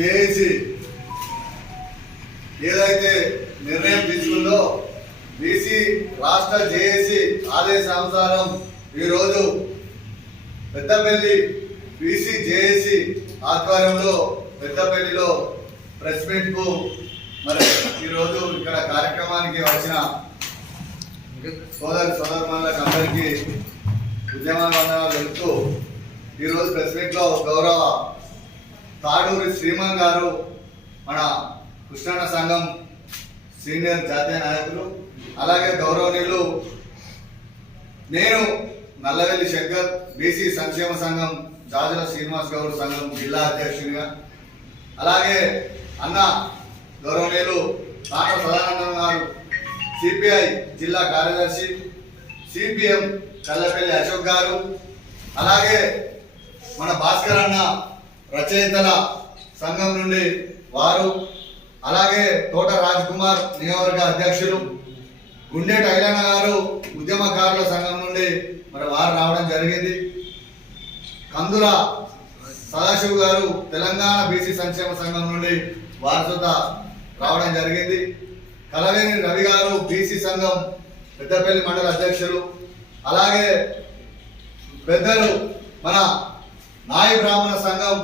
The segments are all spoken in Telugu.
జేఏసీ ఏదైతే నిర్ణయం తీసుకుందో బీసీ రాష్ట్ర జేఏసీ ఆదేశానుసారం ఈరోజు పెద్దపల్లి బీసీ జేఏసీ ఆధ్వర్యంలో పెద్దపల్లిలో ప్రెస్ మీట్కు మరి ఈరోజు ఇక్కడ కార్యక్రమానికి వచ్చిన సోదరి సోదరులకు అందరికీ ఉద్యమ వందనాలు తెలుపుతూ ఈరోజు ప్రెస్ మీట్లో గౌరవ తాడూరి శ్రీమన్ గారు మన కృష్ణ సంఘం సీనియర్ జాతీయ నాయకులు అలాగే గౌరవనీయులు. నేను నల్లవెల్లి శంకర్ బీసీ సంక్షేమ సంఘం జాజుల శ్రీనివాస్ గౌడ్ సంఘం జిల్లా అధ్యక్షునిగా. అలాగే అన్న గౌరవనీయులు తాట సదానందం గారు సిపిఐ జిల్లా కార్యదర్శి సిపిఎం కల్లపల్లి అశోక్ గారు అలాగే మన భాస్కర్ అన్న రచయితల సంఘం నుండి వారు అలాగే తోట రాజ్ కుమార్ నియోజకవర్గ అధ్యక్షులు గుండె ఐలన్న గారు ఉద్యమకారుల సంఘం నుండి మరి వారు రావడం జరిగింది. కందుల సదాశివ్ గారు తెలంగాణ బీసీ సంక్షేమ సంఘం నుండి వారి రావడం జరిగింది. కలవేని రవి గారు బీసీ సంఘం పెద్దపల్లి మండల అధ్యక్షులు అలాగే పెద్దలు మన నాయ బ్రాహ్మణ సంఘం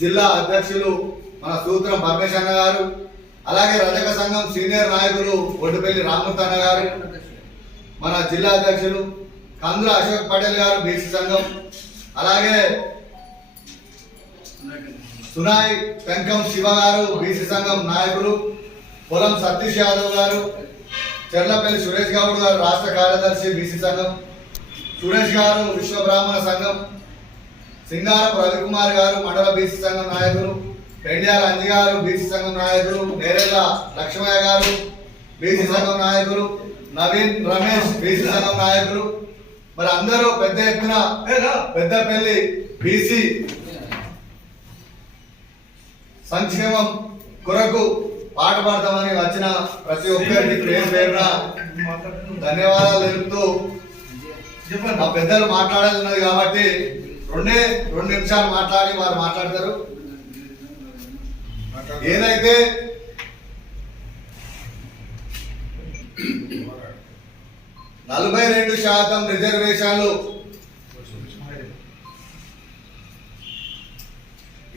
జిల్లా అధ్యక్షులు మన సూత్రం పరమేశ్ అన్న గారు అలాగే రజక సంఘం సీనియర్ నాయకులు ఒడ్డుపల్లి రామకృష్ణ గారు మన జిల్లా అధ్యక్షులు కందుల అశోక్ పటేల్ గారు బీసీ సంఘం అలాగే సునాయ్ వెంకం శివ గారు బీసీ సంఘం నాయకులు పొలం సతీష్ యాదవ్ గారు చెర్లపల్లి సురేష్ గౌడ్ గారు రాష్ట్ర కార్యదర్శి బీసీ సంఘం సురేష్ గారు విశ్వ బ్రాహ్మణ సంఘం సింగారపు రవికుమార్ గారు మండల బీసీ సంఘం నాయకులు పెండ్యాల అంజి గారు బీసీ సంఘం నాయకులు నేరెళ్ళ లక్ష్మయ్య గారు బీసీ సంఘం నాయకులు నవీన్ రమేష్ బీసీ సంఘం నాయకులు. మరి అందరూ పెద్ద ఎత్తున పెద్దపల్లి బీసీ సంక్షేమం కొరకు పాట పాడతామని వచ్చిన ప్రతి ఒక్కరికి పేరు పేరున ధన్యవాదాలు తెలుపుతూ మా పెద్దలు మాట్లాడేది ఉన్నది కాబట్టి రెండే రెండు నిమిషాలు మాట్లాడి వారు మాట్లాడతారు. ఏదైతే నలభై రెండు శాతం రిజర్వేషన్లు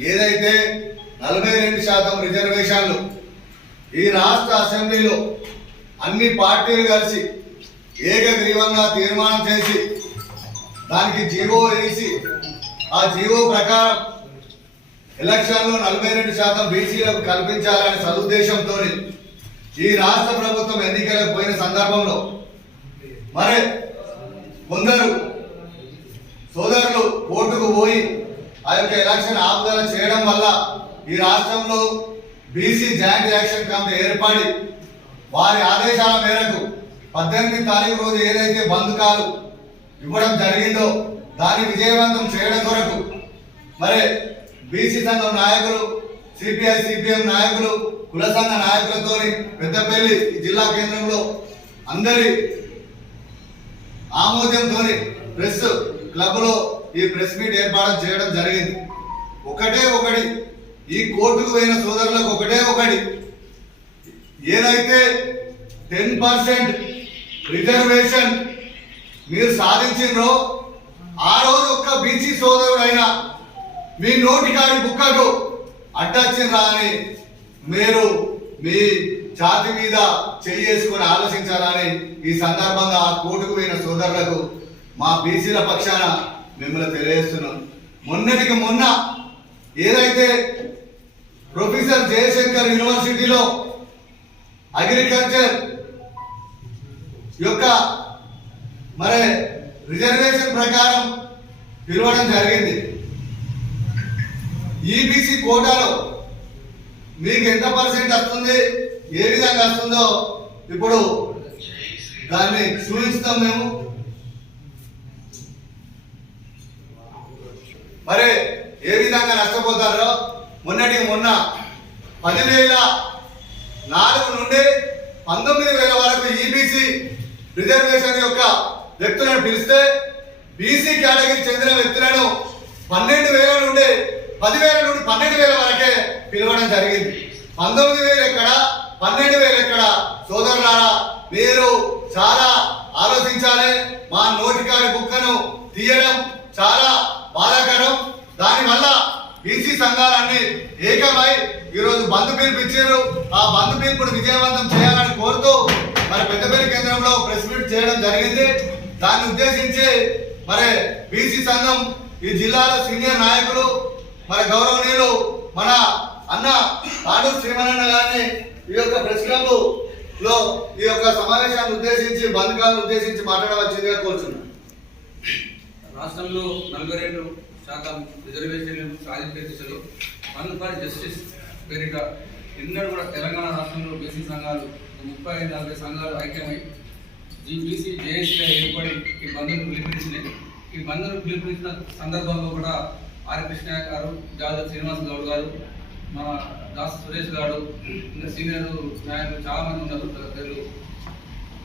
ఏదైతే నలభై రెండు శాతం రిజర్వేషన్లు ఈ రాష్ట్ర అసెంబ్లీలో అన్ని పార్టీలు కలిసి ఏకగ్రీవంగా తీర్మానం చేసి దానికి జీవో వేసి ఆ జీవో ప్రకారం ఎలక్షన్లో నలభై రెండు శాతం బీసీలకు కల్పించాలనే సదుద్దేశంతో ఈ రాష్ట్ర ప్రభుత్వం ఎన్నికలకు పోయిన సందర్భంలో మరి కొందరు సోదరులు కోర్టుకు పోయి ఆ యొక్క ఎలక్షన్ ఆపుదల చేయడం వల్ల ఈ రాష్ట్రంలో బీసీ జాయింట్ యాక్షన్ కమిటీ ఏర్పడి వారి ఆదేశాల మేరకు పద్దెనిమిది తారీఖు రోజు ఏదైతే బంధుకాలు ఇవ్వడం జరిగిందో దాన్ని విజయవంతం చేయడం కొరకు మరి బీసీ సంఘం నాయకులు సిపిఐ సిపిఎం నాయకులు కుల సంఘ నాయకులతో పెద్దపల్లి జిల్లా కేంద్రంలో అందరి ఆమోదంతో ప్రెస్ క్లబ్లో ఈ ప్రెస్ మీట్ ఏర్పాటు చేయడం జరిగింది. ఒకటే ఒకటి ఈ కోర్టుకు పోయిన సోదరులకు ఒకటే ఒకటి ఏదైతే టెన్ పర్సెంట్ రిజర్వేషన్ మీరు సాధించిండ్రో ఆ రోజు ఒక్క బీసీ సోదరుడైనా మీ నోటికాడి బుక్కకు అడ్డొచ్చిండ్రా అని మీరు మీ ఛాతి మీద చేసుకొని ఆలోచించాలని ఈ సందర్భంగా ఆ కోటుకు పోయిన సోదరులకు మా బీసీల పక్షాన మిమ్మల్ని తెలియజేస్తున్నాం. మొన్నటికి మొన్న ఏదైతే ప్రొఫెసర్ జయశంకర్ యూనివర్సిటీలో అగ్రికల్చర్ యొక్క మరి రిజర్వేషన్ ప్రకారం పిలవడం జరిగింది. ఈబీసీ కోటాలో మీకు ఎంత పర్సెంట్ వస్తుంది ఏ విధంగా వస్తుందో ఇప్పుడు దాన్ని చూపిస్తాం మేము. మరి ఏ విధంగా నష్టపోతారో మొన్నటి మొన్న పదివేల నాలుగు నుండి పంతొమ్మిది వేల వరకు ఈబీసీ రిజర్వేషన్ యొక్క వ్యక్తులను పిలిస్తే బీసీ కేటగిరీ చెందిన వ్యక్తులను పన్నెండు వేల నుండి పదివేల నుండి పన్నెండు వేల వరకే పిలవడం జరిగింది. పంతొమ్మిది వేలు ఎక్కడ పన్నెండు వేలు ఎక్కడ? సోదరులారా మీరు చాలా ఆలోచించాలి. మా నోటికాడి బుక్కను తీయడం చాలా బాధాకరం. దానివల్ల బీసీ సంఘాలన్నీ ఏకమై ఈరోజు బంధు పిలుపుచ్చారు ఆ బంధు పిలుపును విజయవంతం చేయాలని కోరుతూ మరి పెద్దపల్లి కేంద్రంలో ప్రెస్ మీట్ చేయడం జరిగింది. దాన్ని ఉద్దేశించి మరి బీసీ సంఘం ఈ జిల్లాలో సీనియర్ నాయకులు మరి గౌరవనీయులు మన అన్న ఆడు శ్రీమనన్న గారిని ఈ యొక్క ప్రెస్ క్లబ్లో ఈ యొక్క సమావేశాన్ని ఉద్దేశించి బంధుకాలను ఉద్దేశించి మాట్లాడవలసిందిగా కోరుతున్నాను రాష్ట్రంలో నలభై రెండు శాతం రిజర్వేషన్లను సాధించే దిశలో వన్ ఫర్ జస్టిస్ పేరిట ఎన్నడూ కూడా తెలంగాణ రాష్ట్రంలో బీసీ సంఘాలు ముప్పై ఐదు నలభై సంఘాలు ఐక్యమై ఈ జేఏసీగా ఏర్పడి ఈ బంధును పిలుపునిచ్చినాయి ఈ బంధును పిలుపునిచ్చిన సందర్భంలో కూడా ఆర్ కృష్ణ గారు జాదవ్ శ్రీనివాస్ గౌడ్ గారు మన దాస్ సురేష్ గారు ఇంకా సీనియర్ నాయకులు చాలా మంది ఉన్నారు పేర్లు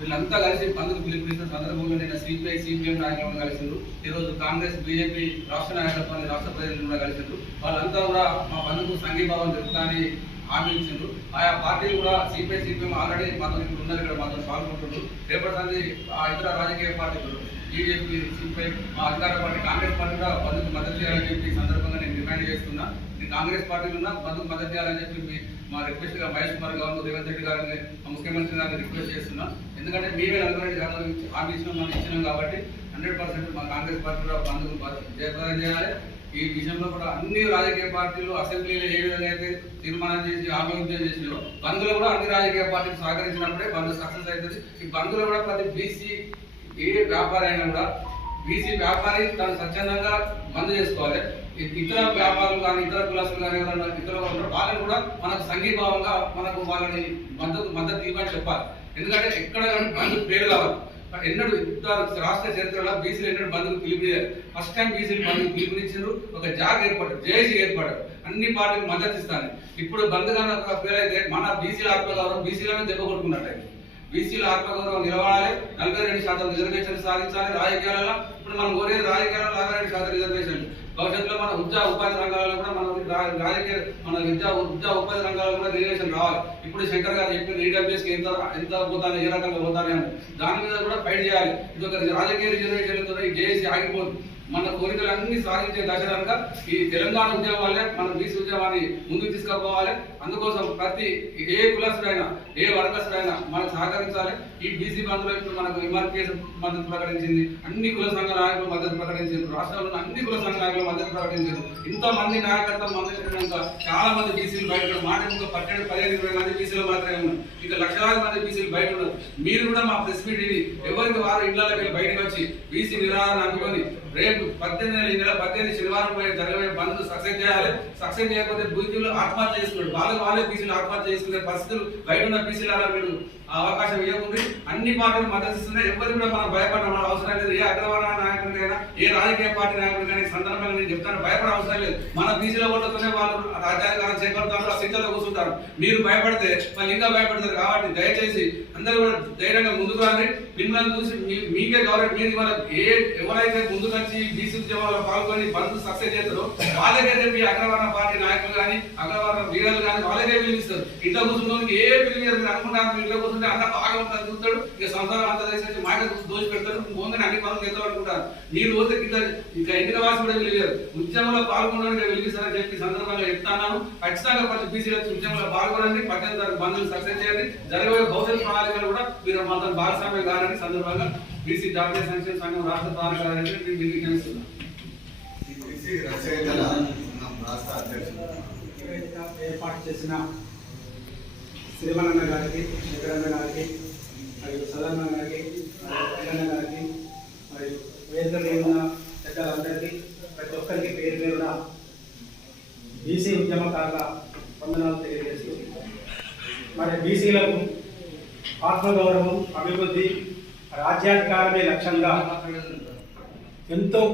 వీళ్ళంతా కలిసి బంధుకు పిలుపునిచ్చిన సందర్భంలో నేను సిపిఐ సిపిఎం నాయకులను కలిసిండ్రు. ఈరోజు కాంగ్రెస్ బీజేపీ రాష్ట్ర నాయకత్వాన్ని రాష్ట్ర ప్రజలను కూడా కలిసిండ్రు. వాళ్ళంతా కూడా మా బంధుకు సంఘీభావం జరుగుతాని హామీ ఇచ్చిండ్రు. ఆయా పార్టీలు కూడా సిపిఐ సిపిఎం ఆల్రెడీ మాత్రం ఇప్పుడు ఉన్నారు ఇక్కడ మాత్రం పాల్గొంటున్నారు రేపటి సంది ఆ ఇతర రాజకీయ పార్టీలు బీజేపీ సిపిఐ మా అధికార పార్టీ కాంగ్రెస్ పార్టీ కూడా బంధుకు మద్దతు చేయాలని చెప్పి సందర్భంగా నేను డిమాండ్ చేస్తున్నా. నేను కాంగ్రెస్ పార్టీలో ఉన్న బంధుకు మద్దతు చేయాలని చెప్పి మా రిక్వెస్ట్గా మహేష్ కుమార్ గారు రేవంత్ రెడ్డి గారిని ముఖ్యమంత్రి గారిని రిక్వెస్ట్ చేస్తున్నా. ఎందుకంటే మేమే నలభై రెండు శాతం హామీ ఇచ్చినాం మనం ఇచ్చినాం కాబట్టి హండ్రెడ్ పర్సెంట్ మా కాంగ్రెస్ పార్టీ కూడా బంధుకు జయప్రదం చేయాలి. ఈ విషయంలో కూడా అన్ని రాజకీయ పార్టీలు అసెంబ్లీలో ఏ విధంగా అయితే తీర్మానం చేసి హామీ ఉద్యోగం చేసినారో బంధులో కూడా అన్ని రాజకీయ పార్టీలు సహకరించినప్పుడే బంధు సక్సెస్ అవుతుంది. ఈ బంధులో కూడా ప్రతి బీసీ ఏ వ్యాపారి అయినా కూడా బీసీ వ్యాపారి తను స్వచ్ఛందంగా బంద్ చేసుకోవాలి. ఇతర వ్యాపారులు కానీ ఇతర కులాసులు కానీ ఎవరైనా ఇతర వాళ్ళని కూడా మనకు సంఘీభావంగా మనకు వాళ్ళని మద్దతు మద్దతు ఇవ్వని చెప్పాలి. ఎందుకంటే ఎక్కడ కానీ బంధు పేరు కావాలి. ఎన్నడూ రాష్ట్ర చరిత్రలో బీసీలు ఎన్నడూ బంధుకు పిలుపునియారు ఫస్ట్ టైం బీసీలు బంధుకు పిలుపునిచ్చారు. ఒక జాగ్ ఏర్పడ్డారు జేఏసీ ఏర్పడ్డారు. అన్ని పార్టీలు మద్దతు ఇస్తాను ఇప్పుడు బంధుగా ఫెయిల్ అయితే మన బీసీల ఆత్మగౌరవం బీసీలనే దెబ్బ కొట్టుకున్నట్టు బీసీల ఆత్మగౌరవం నిలబడాలి. నలభై రెండు శాతం రిజర్వేషన్ సాధించాలి. రాజకీయాలలో ఇప్పుడు మనం కోరేది రాజకీయాలలో నలభై రెండు శాతం రిజర్వేషన్. భవిష్యత్తులో మన ఉద్యోగ ఉపాధి రంగాలలో కూడా మనం రా- మన విద్యా విద్యా ఉపాధి రంగాల్లో కూడా రిజర్వేషన్ రావాలి. ఇప్పుడు శంకర్ గారు చెప్పిన ఈడబ్ల్యూఎస్కి ఎంత ఎంత పోతాను ఏ రకంగా పోతానే అని. దాని మీద కూడా ఫైట్ చేయాలి. ఇది ఒక రాజకీయ రిజర్వేషన్లతో ఈ జేఏసీ ఆగిపోదు. మన కోరికలన్నీ సాధించే దశ కనుక ఈ తెలంగాణ ఉద్యమాలే మన బీసీ ఉద్యమాన్ని ముందుకు తీసుకుపోవాలి. అందుకోసం ప్రతి ఏ కులస్తుడైనా ఏ వర్గస్తుడైనా మనం సహకరించాలి. ఈ బీసీ బంధువులు ఇప్పుడు మనకు ఎంఆర్పిఎస్ మద్దతు ప్రకటించింది. అన్ని కుల సంఘ నాయకులు మద్దతు ప్రకటించారు. రాష్ట్రంలో అన్ని కుల సంఘ నాయకులు మద్దతు ప్రకటించారు. ఇంతమంది నాయకత్వం మద్దతు చాలా మంది బీసీలు బయట మాట ఇంకా పన్నెండు పదిహేను ఇరవై మంది బీసీలు మాత్రమే ఉన్నారు. ఇంకా లక్షలాది మంది బీసీలు బయట ఉన్నారు. మీరు కూడా మా ప్రెస్ మీట్ ఇది ఎవరికి వారు ఇళ్ళలోకి బయటకు వచ్చి బీసీ నిరాహారం అనుకొని రేపు పద్దెనిమిది నెల పద్దెనిమిది శనివారం పోయి జరగబోయే బంద్ సక్సెస్ చేయాలి. సక్సెస్ చేయకపోతే బీసీలు ఆత్మహత్య చేసుకోండి. వాళ్ళకి వాళ్ళే పీసీలు ఆత్మహత్య చేసుకునే పరిస్థితులు బయట ఉన్న పీసీలు అలా వీళ్ళు ఆ అవకాశం ఇవ్వకుండి అన్ని పార్టీలు మద్దతు ఇస్తున్నాయి ఎవరికి కూడా మనం భయపడడం అవసరం లేదు. ఏ అగ్రవర్ణ నాయకుడికైనా ఏ రాజకీయ పార్టీ నాయకుడికైనా ఈ సందర్భంగా నేను చెప్తాను భయపడే అవసరం లేదు. మన బీసీల కొట్టుకునే వాళ్ళు రాజ్యాంగాన్ని చేపడతారు ఆ స్థితిలో కూర్చుంటారు. మీరు భయపడితే వాళ్ళు ఇంకా భయపడతారు కాబట్టి దయచేసి అందరూ కూడా ధైర్యంగా ముందుకు రండి. మిమ్మల్ని చూసి మీకే గౌరవం మీరు ఇవాళ ఏ ఎవరైతే ముందుకు వచ్చి బీసీ ఉద్యమంలో పాల్గొని బంద్ సక్సెస్ చేస్తారో వాళ్ళకే రేపు అగ్రవర్ణ పార్టీ నాయకులు కానీ అగ్రవర్ణ వీరులు కానీ వాళ్ళకే పిలిపిస్తారు ఇంట్లో కూర్చున్నోనికి ఏ పిలిపారు అనుకుంటారు ఇంట్లో కూర్చుని కూర్చుంటే అన్న బాగా ఉంటుంది చూస్తాడు. ఇక సంసారం అంతా చేసి మాట దోషి పెడతాడు. మోందని అన్ని పనులు చేద్దాం అనుకుంటారు. మీరు పోతే కింద ఇంకా ఎన్నిక వాసి కూడా పిలిపారు ఉద్యమంలో పాల్గొనడానికి పిలిపిస్తారని చెప్పి సందర్భంగా చెప్తాను ఖచ్చితంగా ప్రతి బీసీలు వచ్చి ఉద్యమంలో పాల్గొనండి. పద్దెనిమిది బంధువులు సక్సెస్ చేయండి. జరగబోయే భవిష్యత్ ప్రణాళికలు కూడా మీరు మాత్రం భాగస్వామ్యం కావాలని సందర్భంగా బీసీ జాతీయ సంక్షేమ సంఘం రాష్ట్ర పాలకాలని నేను నిర్ణయిస్తున్నాను బీసీ రచయితల సంఘం రాష్ట్ర అధ్యక్షుడు. ఏర్పాటు చేసిన శ్రీమలన్న గారికి శంకరన్న గారికి మరియు సదన్న గారికి మరియు వెంకన్న గారికి మరియు వేదిక మీద ఉన్న పెద్దలందరికీ ప్రతి ఒక్కరికి పేరు పేరున బీసీ ఉద్యమకారుల వందనాలు తెలియజేస్తూ మరి బీసీలకు ఆత్మగౌరవం అభివృద్ధి రాజ్యాధికారమే లక్ష్యంగా ఎంతో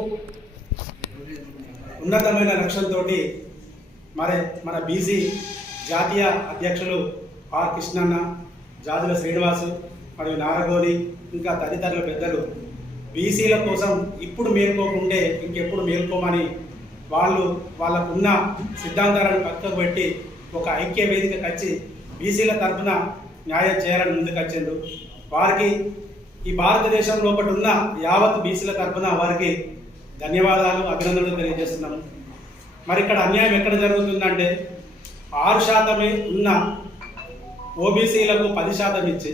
ఉన్నతమైన లక్ష్యంతో మరి మన బీసీ జాతీయ అధ్యక్షులు ఆర్ కృష్ణన్న జాజుల శ్రీనివాసు మరియు నారగోని ఇంకా తదితరుల పెద్దలు. బీసీల కోసం ఇప్పుడు మేల్కోకుంటే ఇంకెప్పుడు మేల్కోమని వాళ్ళు వాళ్ళకున్న సిద్ధాంతాలను పక్కకు పెట్టి ఒక ఐక్య వేదికకు వచ్చి బీసీల తరఫున న్యాయం చేయాలని ముందుకొచ్చిండు వారికి ఈ భారతదేశం లోపల ఉన్న యావత్ బీసీల తరఫున వారికి ధన్యవాదాలు అభినందనలు తెలియజేస్తున్నాము. మరి ఇక్కడ అన్యాయం ఎక్కడ జరుగుతుందంటే ఆరు శాతమే ఉన్న ఓబీసీలకు పది శాతం ఇచ్చి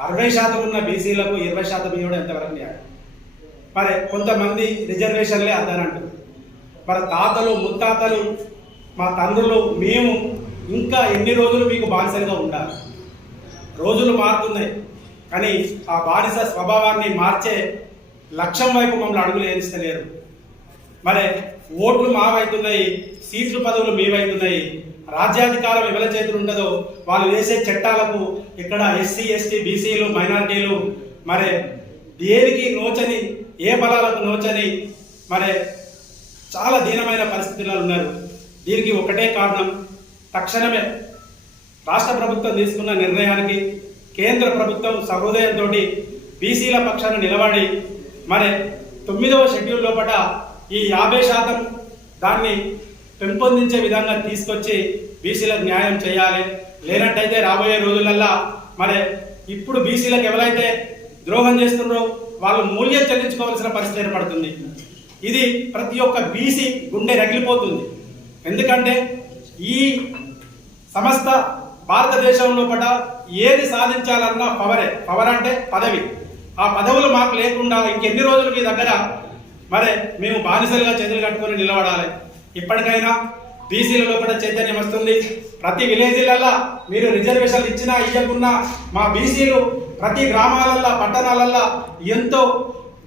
అరవై శాతం ఉన్న బీసీలకు ఇరవై శాతం ఇవ్వడం ఎంతవరకు న్యాయం? మరి కొంతమంది రిజర్వేషన్లే అద్దానంటారు మరి తాతలు ముత్తాతలు మా తండ్రులు మేము ఇంకా ఎన్ని రోజులు మీకు బానిసలుగా ఉండాలి? రోజులు మారుతున్నాయి. కానీ ఆ బానిస స్వభావాన్ని మార్చే లక్ష్యం వైపు మమ్మల్ని అడుగులు ఏరిస్తలేరు మరి ఓట్లు మావైతున్నాయి సీట్లు పదవులు మీవైతున్నాయి రాజ్యాధికారం ఎవరి చేతులు ఉండదో వాళ్ళు వేసే చట్టాలకు ఇక్కడ ఎస్సీ ఎస్టీ బీసీలు మైనారిటీలు మరి దేనికి నోచని ఏ బలాలకు నోచని మరి చాలా దీనమైన పరిస్థితుల్లో ఉన్నారు. దీనికి ఒకటే కారణం. తక్షణమే రాష్ట్ర ప్రభుత్వం తీసుకున్న నిర్ణయానికి కేంద్ర ప్రభుత్వం సహృదయంతో బీసీల పక్షాన నిలబడి మరి తొమ్మిదవ షెడ్యూల్ లోపల ఈ యాభై శాతం దాన్ని పెంపొందించే విధంగా తీసుకొచ్చి బీసీలకు న్యాయం చేయాలి. లేనట్టయితే రాబోయే రోజులల్లా మరి ఇప్పుడు బీసీలకు ఎవరైతే ద్రోహం చేస్తున్నారో వాళ్ళు మూల్యం చెల్లించుకోవాల్సిన పరిస్థితి ఏర్పడుతుంది. ఇది ప్రతి ఒక్క బీసీ గుండె రగిలిపోతుంది. ఎందుకంటే ఈ సమస్త భారతదేశంలో పట ఏది సాధించాలన్నా పవరే. పవర్ అంటే పదవి. ఆ పదవులు మాకు లేకుండా ఇంకెన్ని రోజులు మీ దగ్గర? మరి మేము బానిసలుగా చేతులు కట్టుకొని నిలబడాలి. ఇప్పటికైనా బీసీల లోపల చైతన్యం వస్తుంది. ప్రతి విలేజ్లల్లా మీరు రిజర్వేషన్లు ఇచ్చినా ఇవ్వకున్నా మా బీసీలు ప్రతి గ్రామాలల్లో పట్టణాలల్లో ఎంతో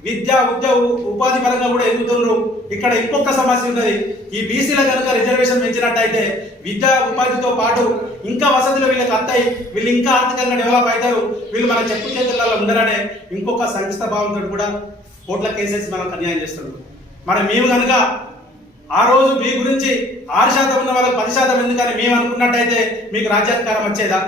విద్య ఉద్యోగ ఉపాధి పరంగా కూడా ఎదుగుతున్నారు. ఇక్కడ ఇంకొక సమస్య ఉన్నది. ఈ బీసీల కనుక రిజర్వేషన్ పెంచినట్టయితే విద్యా ఉపాధితో పాటు ఇంకా వసతులు వీళ్ళకి అత్తాయి వీళ్ళు ఇంకా ఆర్థికంగా డెవలప్ అవుతారు. వీళ్ళు మన చెప్పు చేతులలో ఉండరనే ఇంకొక సంస్థ భావంతో కూడా కోట్ల కేసెస్ మనకు అన్యాయం చేస్తున్నారు. మరి మేము కనుక ఆ రోజు మీ గురించి ఆరు శాతం ఉన్న వాళ్ళకి పది శాతం ఎందుకని మేము అనుకున్నట్టయితే మీకు రాజ్యాధికారం వచ్చేదా?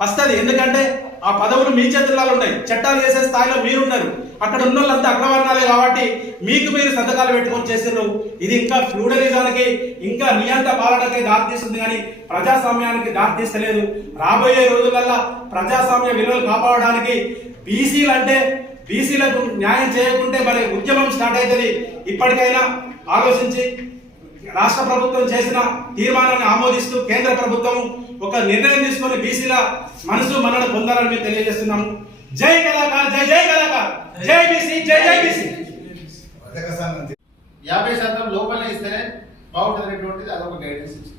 వస్తుంది. ఎందుకంటే ఆ పదవులు మీ చేతుల్లో ఉన్నాయి. చట్టాలు చేసే స్థాయిలో మీరున్నారు. అక్కడ ఉన్న వాళ్ళంతా అగ్రవర్ణాలే కాబట్టి మీకు మీరు సంతకాలు పెట్టుకొని చేస్తున్నారు ఇది ఇంకా ఫ్యూడలిజానికి ఇంకా నియంత పాలనకి దారితీస్తుంది కానీ ప్రజాస్వామ్యానికి దారితీస్తలేదు రాబోయే రోజులల్లా ప్రజాస్వామ్య విలువలు కాపాడడానికి బీసీలు అంటే బీసీలకు న్యాయం చేయకుంటే మరి ఉద్యమం స్టార్ట్ అవుతుంది ఇప్పటికైనా ఆలోచించి రాష్ట్ర ప్రభుత్వం చేసిన తీర్మానాన్ని ఆమోదిస్తూ కేంద్ర ప్రభుత్వం ఒక నిర్ణయం తీసుకొని బీసీల మనసు మనను పొందాలని మేము తెలియజేస్తున్నాము. జై కళాకార్ జై జై కళాకార్. జై బీసీ జై జై బీసీ. యాభై శాతం లోపలే ఇస్తేనే బాగుంటుంది అదొక గైడెన్స్ ఇచ్చింది.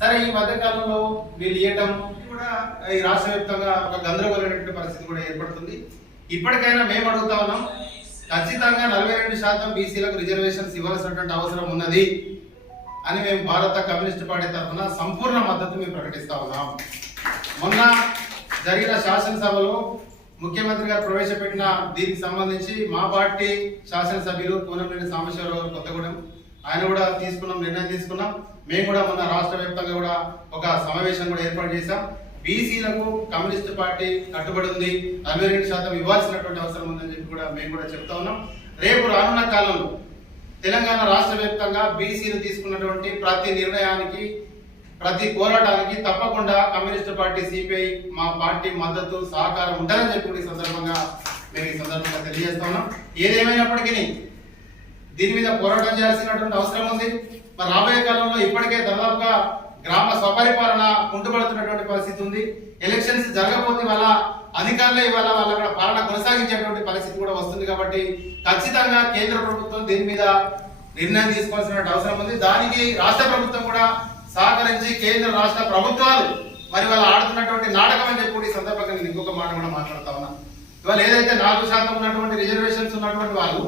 సరే ఈ మధ్యకాలంలో వీళ్ళు ఇవ్వటం కూడా ఈ రాష్ట్ర వ్యాప్తంగా ఒక గందరగోళమైనటువంటి పరిస్థితి కూడా ఏర్పడుతుంది. ఇప్పటికైనా మేము అడుగుతా ఉన్నాం ఖచ్చితంగా నలభై రెండు శాతం బీసీలకు రిజర్వేషన్స్ ఇవ్వాల్సినటువంటి అవసరం ఉన్నది అని మేము భారత కమ్యూనిస్ట్ పార్టీ తరఫున సంపూర్ణ మద్దతు మేము ప్రకటిస్తా ఉన్నాం. మొన్న జరిగిన శాసనసభలో ముఖ్యమంత్రి గారు ప్రవేశపెట్టిన దీనికి సంబంధించి మా పార్టీ శాసనసభ్యులు కూనంనేని సాంబశివరావు గారు కొత్తగూడెం ఆయన కూడా తీసుకున్నాం నిర్ణయం తీసుకున్నాం. మేము కూడా మొన్న రాష్ట్ర వ్యాప్తంగా కూడా ఒక సమావేశం కూడా ఏర్పాటు చేశాం. బీసీలకు కమ్యూనిస్ట్ పార్టీ కట్టుబడి ఉంది నలభై రెండు శాతం ఇవ్వాల్సినటువంటి అవసరం ఉందని చెప్పి కూడా మేము కూడా చెప్తా ఉన్నాం. రేపు రానున్న కాలంలో తెలంగాణ రాష్ట్ర వ్యాప్తంగా బీసీలు తీసుకున్నటువంటి ప్రతి నిర్ణయానికి ప్రతి పోరాటానికి తప్పకుండా కమ్యూనిస్ట్ పార్టీ సిపిఐ మా పార్టీ మద్దతు సహకారం ఉండాలని చెప్పి ఈ సందర్భంగా మేము ఈ సందర్భంగా తెలియజేస్తా ఉన్నాం. ఏదేమైనప్పటికీ దీని మీద పోరాటం చేయాల్సినటువంటి అవసరం ఉంది. మరి రాబోయే కాలంలో ఇప్పటికే దాదాపుగా గ్రామ స్వపరిపాలన కుంటుపడుతున్నటువంటి పరిస్థితి ఉంది. ఎలక్షన్స్ జరగకపోతే వాళ్ళ అధికారులే ఇవాళ వాళ్ళ పాలన కొనసాగించేటువంటి పరిస్థితి కూడా వస్తుంది కాబట్టి ఖచ్చితంగా కేంద్ర ప్రభుత్వం దీని మీద నిర్ణయం తీసుకోవాల్సిన అవసరం ఉంది. దానికి రాష్ట్ర ప్రభుత్వం కూడా సహకరించి కేంద్ర రాష్ట్ర ప్రభుత్వాలు మరి వాళ్ళు ఆడుతున్నటువంటి నాటకం అని చెప్పి సందర్భంగా నేను ఇంకొక మాట కూడా మాట్లాడతా ఉన్నా. ఇవాళ ఏదైతే నాలుగు శాతం ఉన్నటువంటి రిజర్వేషన్స్ ఉన్నటువంటి వాళ్ళు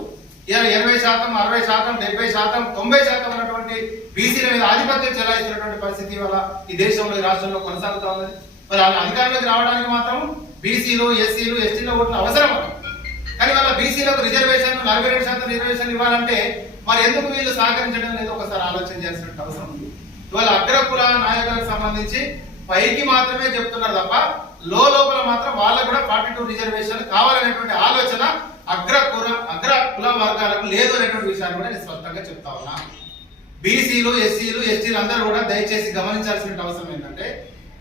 ఇరవై శాతం అరవై శాతం డెబ్బై శాతం తొంభై శాతం ఉన్నటువంటి బీసీల మీద ఆధిపత్యం చెలాయిస్తున్నటువంటి పరిస్థితి వల్ల ఈ దేశంలో ఈ రాష్ట్రంలో కొనసాగుతా ఉన్నది. మరి వాళ్ళ అధికారంలోకి రావడానికి మాత్రం బీసీలు ఎస్సీలు ఎస్టీల ఓట్లు అవసరం కానీ వాళ్ళ బీసీలకు రిజర్వేషన్ నలభై రెండు శాతం రిజర్వేషన్ ఇవ్వాలంటే మరి ఎందుకు వీళ్ళు సహకరించడం లేదు ఒకసారి ఆలోచన చేయాల్సిన అవసరం ఉంది. ఇవాళ అగ్రకుల నాయకులకు సంబంధించి పైకి మాత్రమే చెప్తున్నారు తప్ప లో లోపల మాత్రం వాళ్ళకు కూడా ఫార్టీ టూ రిజర్వేషన్ కావాలనేటువంటి ఆలోచన అగ్ర కుల అగ్ర కుల వర్గాలకు లేదు అనేటువంటి విషయాన్ని కూడా నేను స్పష్టంగా చెప్తా ఉన్నా. బీసీలు ఎస్సీలు ఎస్టీలు అందరూ కూడా దయచేసి గమనించాల్సిన అవసరం ఏంటంటే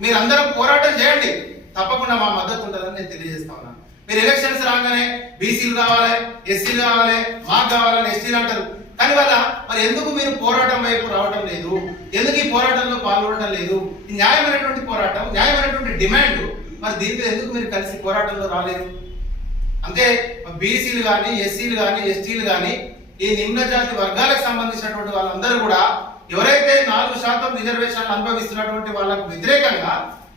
మీరందరూ పోరాటం చేయండి. తప్పకుండా మా మద్దతు ఉంటుందని నేను తెలియజేస్తా ఉన్నాను మీరు ఎలక్షన్స్ రాగానే బీసీలు కావాలి ఎస్సీలు కావాలి మాకు కావాలని ఎస్టీలు అంటారు. కానీ వల్ల మరి ఎందుకు మీరు పోరాటం వైపు రావడం లేదు? ఎందుకు ఈ పోరాటంలో పాల్గొనడం లేదు? న్యాయమైనటువంటి పోరాటం న్యాయమైనటువంటి డిమాండ్ మరి దీంతో ఎందుకు మీరు కలిసి పోరాటంలో రాలేదు? అంటే బీసీలు కానీ ఎస్సీలు కానీ ఎస్టీలు కానీ ఈ నిమ్న జాతి వర్గాలకు సంబంధించినటువంటి వాళ్ళందరూ కూడా ఎవరైతే నాలుగు శాతం రిజర్వేషన్లు అనుభవిస్తున్నటువంటి వాళ్ళకు వ్యతిరేకంగా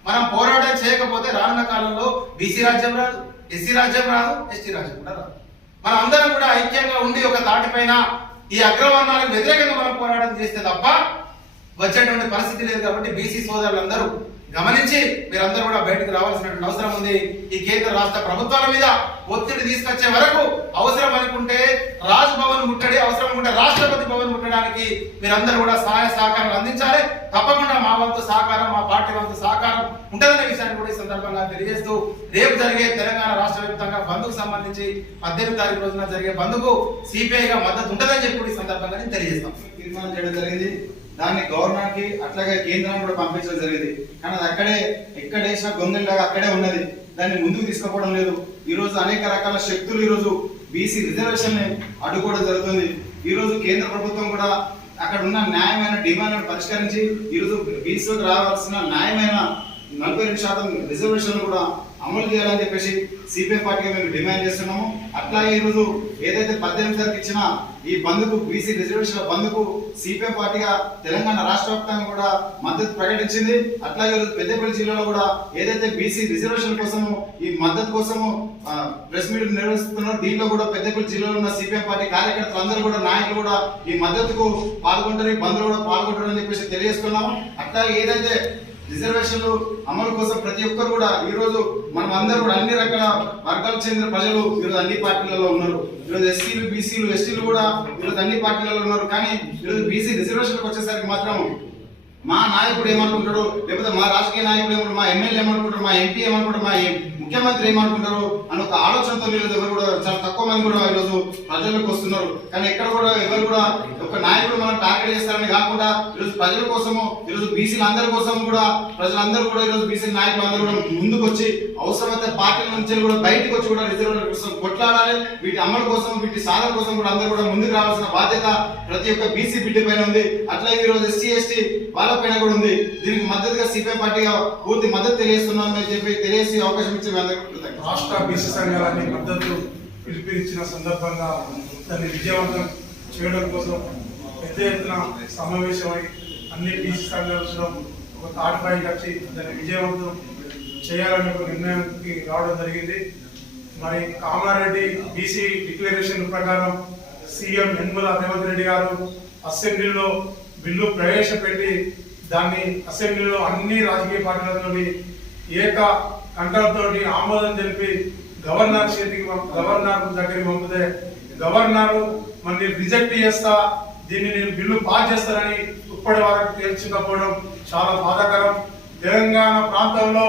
మనం పోరాటం చేయకపోతే రానున్న కాలంలో బీసీ రాజ్యం రాదు ఎస్సీ రాజ్యం రాదు ఎస్టీ రాజ్యం కూడా రాదు. మనం అందరం కూడా ఐక్యంగా ఉండి ఒక తాటిపైన ఈ అగ్రవర్ణాలకు వ్యతిరేకంగా మనం పోరాటం చేస్తే తప్ప వచ్చేటువంటి పరిస్థితి లేదు కాబట్టి బీసీ సోదరులందరూ గమనించి మీరందరూ కూడా బయటకు రావాల్సినటువంటి అవసరం ఉంది. ఈ కేంద్ర రాష్ట్ర ప్రభుత్వాల మీద ఒత్తిడి తీసుకొచ్చే వరకు అవసరం అనుకుంటే రాజ్భవన్ ముట్టడి అవసరం అనుకుంటే రాష్ట్రపతి భవన్ ముట్టడానికి మీరందరూ కూడా సహాయ సహకారాలు అందించాలి. తప్పకుండా మా వంతు సహకారం మా పార్టీ వంతు సహకారం ఉంటుందనే విషయాన్ని కూడా ఈ సందర్భంగా తెలియజేస్తూ రేపు జరిగే తెలంగాణ రాష్ట్ర వ్యాప్తంగా బంద్కు సంబంధించి పద్దెనిమిది తారీఖు రోజున జరిగే బంద్కు సిపిఐగా మద్దతు ఉంటుందని చెప్పి ఈ సందర్భంగా తెలియజేస్తాం తీర్మానం చేయడం జరిగింది. దాన్ని గవర్నర్కి అట్లాగే కేంద్రం కూడా పంపించడం జరిగింది. కానీ అది అక్కడే ఎక్కడ వేసిన అక్కడే ఉన్నది. దాన్ని ముందుకు తీసుకుపోవడం లేదు. ఈ రోజు అనేక రకాల శక్తులు ఈరోజు బీసీ రిజర్వేషన్ అడ్డుకోవడం జరుగుతుంది. ఈ రోజు కేంద్ర ప్రభుత్వం కూడా అక్కడ ఉన్న న్యాయమైన డిమాండ్ పరిష్కరించి ఈరోజు బీసీలకు రావాల్సిన న్యాయమైన నలభై రెండు శాతం రిజర్వేషన్ కూడా అమలు చేయాలని చెప్పేసి సిపిఐ పార్టీగా మేము డిమాండ్ చేస్తున్నాము. అట్లాగే ఈరోజు ఏదైతే పద్దెనిమిది తారీఖు ఇచ్చిన ఈ బంద్కు బీసీ రిజర్వేషన్ బంద్కు సిపిఐ పార్టీగా తెలంగాణ రాష్ట్ర వ్యాప్తంగా కూడా మద్దతు ప్రకటించింది. అట్లాగే ఈరోజు పెద్దపల్లి జిల్లాలో కూడా ఏదైతే బీసీ రిజర్వేషన్ కోసము ఈ మద్దతు కోసము ప్రెస్ మీట్ నిర్వహిస్తున్నారు దీంట్లో కూడా పెద్దపల్లి జిల్లాలో ఉన్న సిపిఐ పార్టీ కార్యకర్తలు అందరూ కూడా నాయకులు కూడా ఈ మద్దతుకు పాల్గొంటారు ఈ బంద్లో కూడా పాల్గొంటారు అని చెప్పేసి తెలియజేస్తున్నాము. అట్లాగే ఏదైతే రిజర్వేషన్లు అమలు కోసం ప్రతి ఒక్కరు కూడా ఈరోజు మనం అందరూ కూడా అన్ని రకాల వర్గాలకు చెందిన ప్రజలు ఈరోజు అన్ని పార్టీలలో ఉన్నారు. ఈరోజు ఎస్సీలు బీసీలు ఎస్టీలు కూడా ఈరోజు అన్ని పార్టీలలో ఉన్నారు. కానీ ఈరోజు బీసీ రిజర్వేషన్కి వచ్చేసరికి మాత్రం మా నాయకుడు ఏమనుకుంటాడు లేకపోతే మా రాజకీయ నాయకుడు ఏమనుకుంటారు మా ఎమ్మెల్యే ఏమనుకుంటారు మా ఎంపీ ఏమనుకుంటారు మా ఎం- ముఖ్యమంత్రి ఏమనుకుంటారు అని ఒక ఆలోచనతో ఈరోజు ఎవరు కూడా చాలా తక్కువ మంది కూడా ఈరోజు ప్రజలకు వస్తున్నారు. కానీ ఎక్కడ కూడా ఎవరు కూడా ఒక నాయకుడు మనం టార్గెట్ చేస్తారని కాకుండా ఈరోజు ప్రజల కోసము ఈరోజు బీసీల అందరి కోసం కూడా ప్రజలందరూ కూడా ఈరోజు బీసీ నాయకులు అందరూ కూడా ముందుకు వచ్చి అవసరమైతే పార్టీల నుంచి కూడా బయటకు వచ్చి కూడా రిజర్వేషన్ కోసం కొట్లాడాలి. వీటి అమలు కోసం వీటి సాధన కోసం కూడా అందరూ కూడా ముందుకు రావాల్సిన బాధ్యత ప్రతి ఒక్క బీసీ బిడ్డ పైన ఉంది. అట్లాగే ఈ రోజు ఎస్సీ ఎస్టీ వాళ్ళ పైన కూడా ఉంది. దీనికి మద్దతుగా సిపిఐ పార్టీగా పూర్తి మద్దతు తెలియస్తున్నామని చెప్పి తెలియసి అవకాశం ఇచ్చి రాష్ట్ర బీసీ సంఘాలన్నీ మద్దతు పిలిపించిన సందర్భంగా దాన్ని విజయవంతం చేయడం కోసం పెద్ద ఎత్తున సమావేశమై అన్ని బీసీ సంఘాలు ఒక తాటిపై వచ్చి దాన్ని విజయవంతం చేయాలని ఒక నిర్ణయానికి రావడం జరిగింది. మరి కామారెడ్డి బీసీ డిక్లరేషన్ ప్రకారం సీఎం యనమల రేవంత్ రెడ్డి గారు అసెంబ్లీలో బిల్లు ప్రవేశపెట్టి దాన్ని అసెంబ్లీలో అన్ని రాజకీయ పార్టీలతోని ఏక కంఠంతోటి ఆమోదం తెలిపి గవర్నర్ చేతికి గవర్నర్ దగ్గరికి పంపితే గవర్నర్ మరి రిజెక్ట్ చేస్తా దీన్ని నేను బిల్లు పాస్ చేస్తానని ఇప్పటి వరకు తేల్చకపోవడం చాలా బాధాకరం. తెలంగాణ ప్రాంతంలో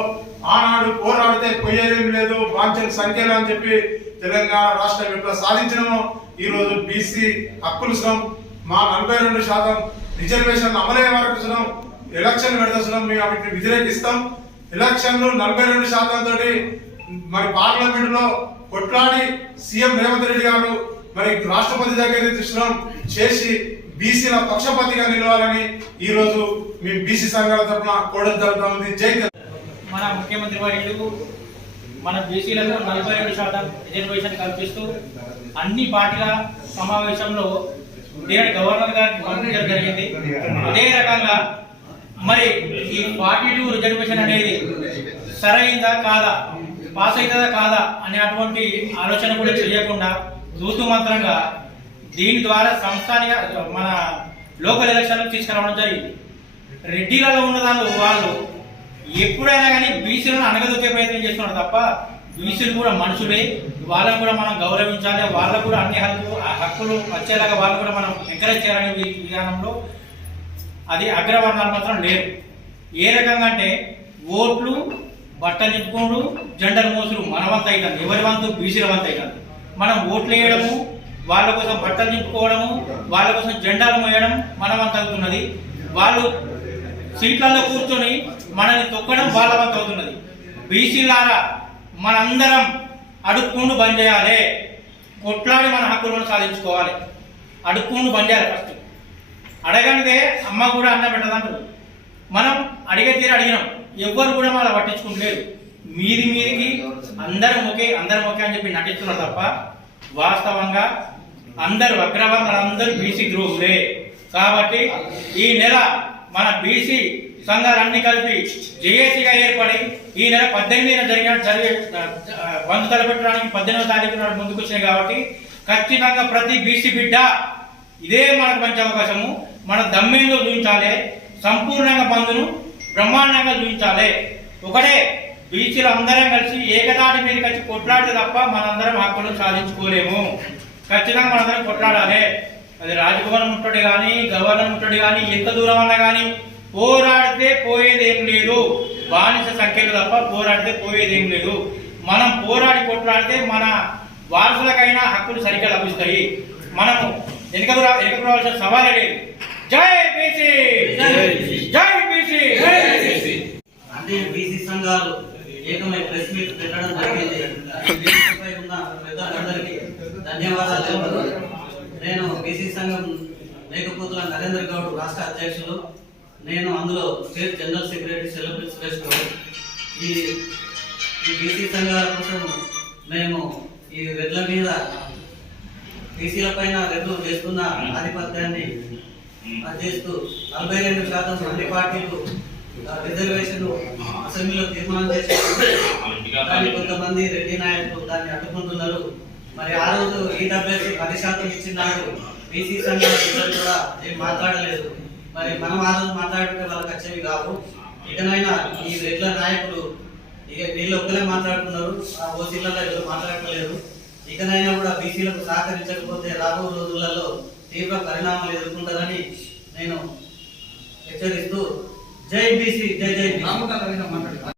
ఆనాడు పోరాడితే పోయేదేం లేదు వాంఛన సంఖ్యలు అని చెప్పి తెలంగాణ రాష్ట్రం ఎట్లా సాధించడమో ఈరోజు బీసీ హక్కులు మా నలభై రెండు శాతం రిజర్వేషన్ అమలయ్యే వరకు ఎలక్షన్ పెడతాం మేము వాటిని వ్యతిరేకిస్తాం. ఎలక్షన్లు నలభై రెండు శాతం తోటి మరి పార్లమెంట్లో కొట్లాడి సీఎం రేవంత్ రెడ్డి గారు మరి రాష్ట్రపతి దగ్గర తీసుకున్నాం చేసి బీసీల పక్షపాతిగా నిలవాలని ఈ రోజు మేము బీసీ సంఘాల తరఫున కోడలు జరుగుతా ఉంది. జై మన ముఖ్యమంత్రి వర్యులు మన బీసీలకు నలభై రెండు శాతం రిజర్వేషన్ కల్పిస్తూ అన్ని పార్టీల సమావేశంలో గవర్నర్ గారికి పంపించడం జరిగింది. అదే రకంగా మరి ఈ ఫార్టీ టూ రిజర్వేషన్ అనేది సరైందా కాదా? పాస్ అవుతుందా కాదా అనే అటువంటి ఆలోచన కూడా చేయకుండా చూస్తూ మాత్రంగా దీని ద్వారా సంస్థానిక మన లోకల్ ఎలక్షన్లకు తీసుకురావడం జరిగింది. రెడ్డిలలో ఉన్న దానిలో వాళ్ళు ఎప్పుడైనా కానీ బీసీలను అనగదొక్కే ప్రయత్నం చేస్తున్నారు తప్ప బీసీలు కూడా మనుషులే. వాళ్ళని కూడా మనం గౌరవించాలి. వాళ్ళకు కూడా అన్ని హక్కులు ఆ హక్కులు వచ్చేలాగా వాళ్ళు కూడా మనం ఎంకరేజ్ చేయాలనే విధానంలో అది అగ్రవర్ణాలు మాత్రం లేరు. ఏ రకంగా అంటే ఓట్లు బట్టలు నింపుకోండు జెండలు మోసులు మన వంతు అవుతుంది ఎవరి వంతు? బీసీల వంతు అవుతుంది మనం ఓట్లు వేయడము వాళ్ళ కోసం బట్టలు నింపుకోవడము వాళ్ళ కోసం జెండాలు మోయడం మన వంత అవుతున్నది. వాళ్ళు సీట్లలో కూర్చొని మనల్ని తొక్కడం వాళ్ళ వంత అవుతున్నది. బీసీలారా మనందరం అడుక్కుంటూ బంద్ చేయాలి. కొట్లాడి మన హక్కులను సాధించుకోవాలి. అడుక్కుంటూ బంద్ చేయాలి ఫస్ట్. అడగనిదే అమ్మ కూడా అన్నం పెట్టదంటారు మనం అడిగే తీరు అడిగినాం. ఎవ్వరు కూడా మన పట్టించుకుంటలేరు మీది మీరికి అందరం ఒకే అందరం ఒకే అని చెప్పి నటిస్తున్నారు తప్ప వాస్తవంగా అందరు అగ్రవర్ణాలు అందరూ బీసీ గ్రూపులే కాబట్టి ఈ నెల మన బీసీ సంఘాలన్నీ కలిపి జేఏసీగా ఏర్పడి ఈ నెల పద్దెనిమిదిన జరిగిన జరిగే బంధు బంద్ తలపెట్టడానికి పద్దెనిమిదో తారీఖు నాడు ముందుకు వచ్చినాయి కాబట్టి ఖచ్చితంగా ప్రతి బీసీ బిడ్డ ఇదే మనకు మంచి అవకాశము. మన దమ్మేందో చూపించాలి సంపూర్ణంగా బంధును బ్రహ్మాండంగా చూపించాలి ఒకటే బీసీలు అందరం కలిసి ఏకతాటి మీద కలిసి కొట్లాడితే తప్ప మనందరం హక్కులు సాధించుకోలేము. ఖచ్చితంగా మనందరం కొట్లాడాలి. అది రాజభవన్ ముట్టడి కానీ గవర్నర్ ముట్టడి కానీ ఎంత దూరం అన్నా కానీ పోరాడితే పోయేదేం లేదు. బానిస సంఖ్యలు తప్ప పోరాడితే పోయేదేం లేదు. మనం పోరాడి కొట్లాడితే మన వారసులకైనా హక్కులు సరిగ్గా లభిస్తాయి. మనము వెనుక రా సవాలే లేదు. జై బీసీ! జై బీసీ! అంటే బీసీ సంఘాలు ఏకమై ప్రెస్ మీట్ పెట్టడం జరిగింది. ఉన్న పెద్దలందరికీ ధన్యవాదాలు తెలుపుతూ నేను బీసీ సంఘం మేకపోతుల నరేంద్ర గౌడ్ రాష్ట్ర అధ్యక్షులు. నేను అందులో state general secretary celebrity Suresh Goud. ఈ ఈ బీసీ సంఘాల కోసం మేము ఈ రెడ్ల మీద బీసీల పైన రెడ్లు చేస్తున్న ఆధిపత్యాన్ని చేస్తూ నలభై రెండు శాతం అన్ని పార్టీలు రిజర్వేషన్ అసెంబ్లీలో తీర్మానం చేశారు కొంతమంది రెడ్డి నాయకులు దాన్ని అడ్డుకుంటున్నారు. మరి ఆ రోజు ఈడబ్ల్యూఎస్ పది శాతం ఇచ్చినాడు బీసీ సంఘాల కూడా ఏం మాట్లాడలేదు. మరి మనం ఆ రోజు మాట్లాడితే వాళ్ళకి వచ్చేవి కావు. ఇకనైనా ఈ రెడ్ల నాయకులు ఇక వీళ్ళు ఒక్కలే మాట్లాడుతున్నారు. ఆ ఓసీలలో ఎవరు మాట్లాడలేదు ఇకనైనా కూడా బీసీలకు సహకరించకపోతే రాబో రోజులలో తీవ్ర పరిణామాలు ఎదుర్కొంటారని నేను హెచ్చరిస్తూ జై బీసీ జై జై బీసీ. రామకాంత మాట్లాడు